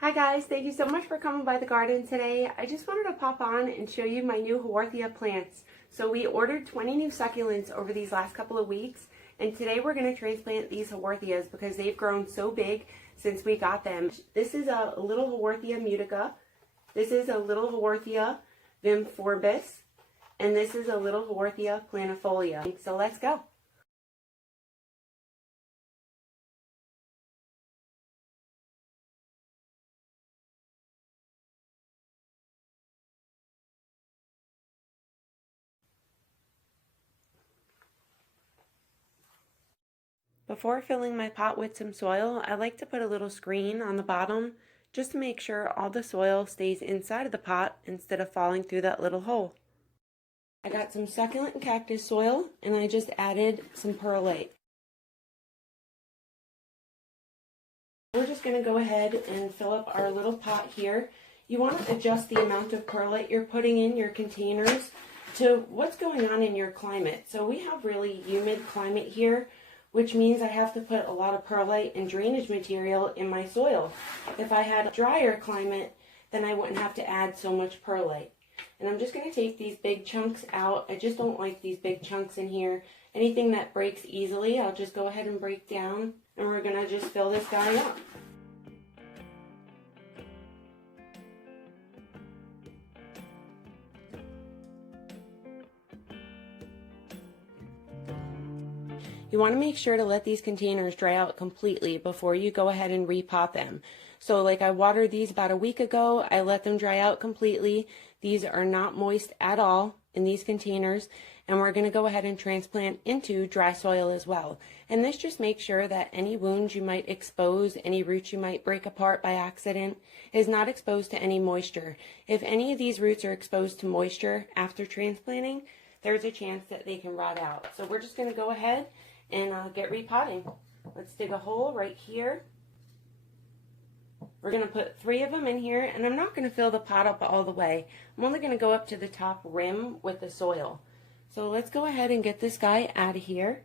Hi guys, thank you so much for coming by the garden today. I just wanted to pop on and show you my new Haworthia plants. So we ordered 20 new succulents over these last couple of weeks, and today we're going to transplant these Haworthias because they've grown so big since we got them. This is a little Haworthia Mutica, this is a little Haworthia Cymbiformis, and this is a little Haworthia Planifolia. So let's go. Before filling my pot with some soil, I like to put a little screen on the bottom just to make sure all the soil stays inside of the pot instead of falling through that little hole. I got some succulent and cactus soil, and I just added some perlite. We're just going to go ahead and fill up our little pot here. You want to adjust the amount of perlite you're putting in your containers to what's going on in your climate. So we have really humid climate here, which means I have to put a lot of perlite and drainage material in my soil. If I had a drier climate, then I wouldn't have to add so much perlite. And I'm just going to take these big chunks out. I just don't like these big chunks in here. Anything that breaks easily, I'll just go ahead and break down. And we're going to just fill this guy up. You want to make sure to let these containers dry out completely before you go ahead and repot them. So like I watered these about a week ago, I let them dry out completely. These are not moist at all in these containers, and we're going to go ahead and transplant into dry soil as well. And this just makes sure that any wounds you might expose, any roots you might break apart by accident, is not exposed to any moisture. If any of these roots are exposed to moisture after transplanting, there's a chance that they can rot out. So we're just going to go ahead and get repotting. Let's dig a hole right here. We're going to put 3 of them in here, and I'm not going to fill the pot up all the way. I'm only going to go up to the top rim with the soil. So let's go ahead and get this guy out of here.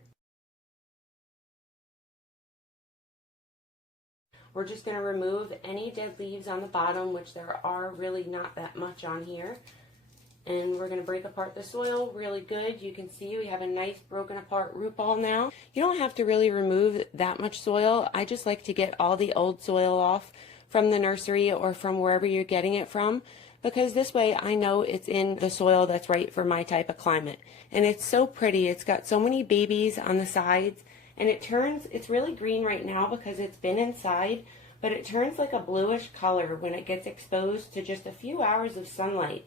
We're just going to remove any dead leaves on the bottom, which there are really not that much on here. And we're going to break apart the soil really good. You can see we have a nice broken apart root ball now. You don't have to really remove that much soil. I just like to get all the old soil off from the nursery or from wherever you're getting it from, because this way I know it's in the soil that's right for my type of climate. And it's so pretty. It's got so many babies on the sides, and it's really green right now because it's been inside, but it turns like a bluish color when it gets exposed to just a few hours of sunlight.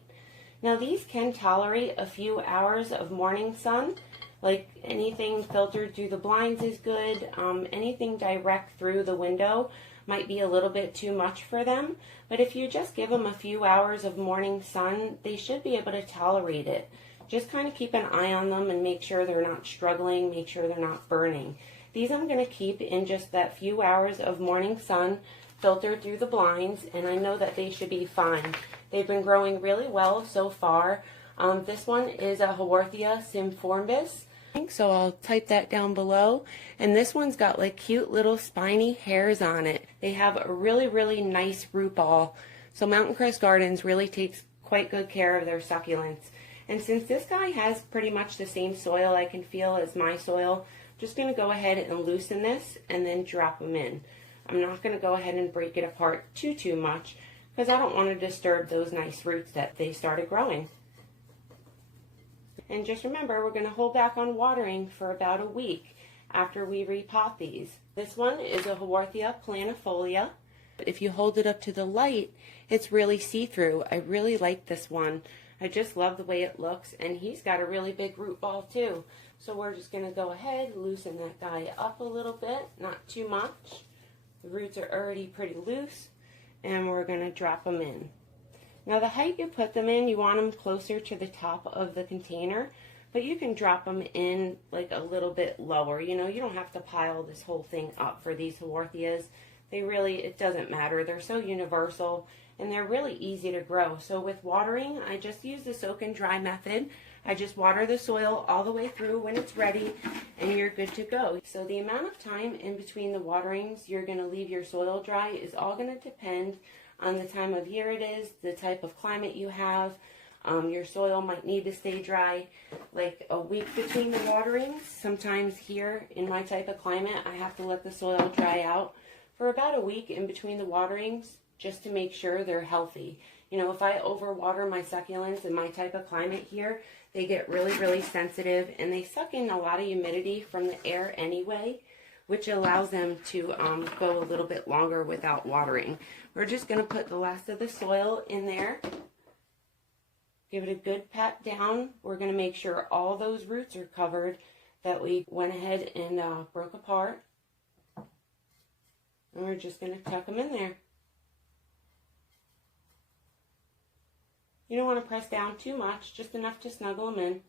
Now these can tolerate a few hours of morning sun, like anything filtered through the blinds is good. Anything direct through the window might be a little bit too much for them, but if you just give them a few hours of morning sun, they should be able to tolerate it. Just kind of keep an eye on them and make sure they're not struggling, make sure they're not burning. These I'm going to keep in just that few hours of morning sun filtered through the blinds, and I know that they should be fine. They've been growing really well so far. This one is a Haworthia Cymbiformis, so I'll type that down below. And this one's got like cute little spiny hairs on it. They have a really nice root ball. So Mountain Crest Gardens really takes quite good care of their succulents. And since this guy has pretty much the same soil I can feel as my soil, I'm just going to go ahead and loosen this and then drop them in. I'm not going to go ahead and break it apart too much, because I don't want to disturb those nice roots that they started growing. And just remember, we're going to hold back on watering for about a week after we repot these. This one is a Haworthia Planifolia. If you hold it up to the light, it's really see-through. I really like this one. I just love the way it looks, and he's got a really big root ball too. So we're just going to go ahead, loosen that guy up a little bit, not too much. The roots are already pretty loose, and we're going to drop them in. Now the height you put them in, you want them closer to the top of the container, but you can drop them in like a little bit lower. You know, you don't have to pile this whole thing up for these Haworthias. It doesn't matter. They're so universal, and they're really easy to grow. So with watering, I just use the soak and dry method. I just water the soil all the way through when it's ready, and you're good to go. So the amount of time in between the waterings you're going to leave your soil dry is all going to depend on the time of year it is, the type of climate you have. Your soil might need to stay dry like a week between the waterings. Sometimes here in my type of climate, I have to let the soil dry out for about a week in between the waterings just to make sure they're healthy. You know, if I overwater my succulents in my type of climate here, they get really, really sensitive, and they suck in a lot of humidity from the air anyway, which allows them to go a little bit longer without watering. We're just going to put the last of the soil in there. Give it a good pat down. We're going to make sure all those roots are covered that we went ahead and broke apart. And we're just going to tuck them in there. You don't want to press down too much, just enough to snuggle them in.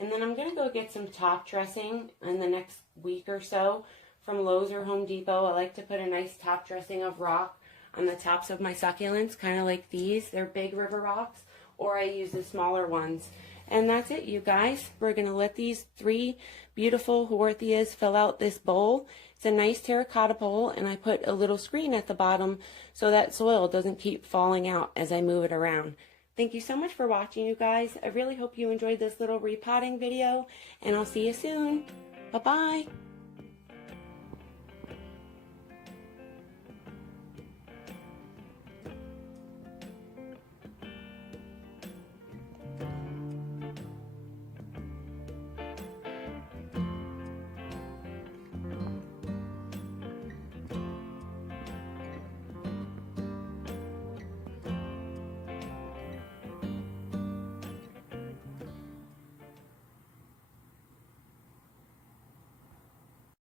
And then I'm going to go get some top dressing in the next week or so from Lowe's or Home Depot. I like to put a nice top dressing of rock on the tops of my succulents, kind of like these. They're big river rocks, or I use the smaller ones. And that's it, you guys. We're going to let these 3 beautiful Haworthias fill out this bowl. It's a nice terracotta bowl, and I put a little screen at the bottom so that soil doesn't keep falling out as I move it around. Thank you so much for watching, you guys. I really hope you enjoyed this little repotting video, and I'll see you soon. Bye-bye.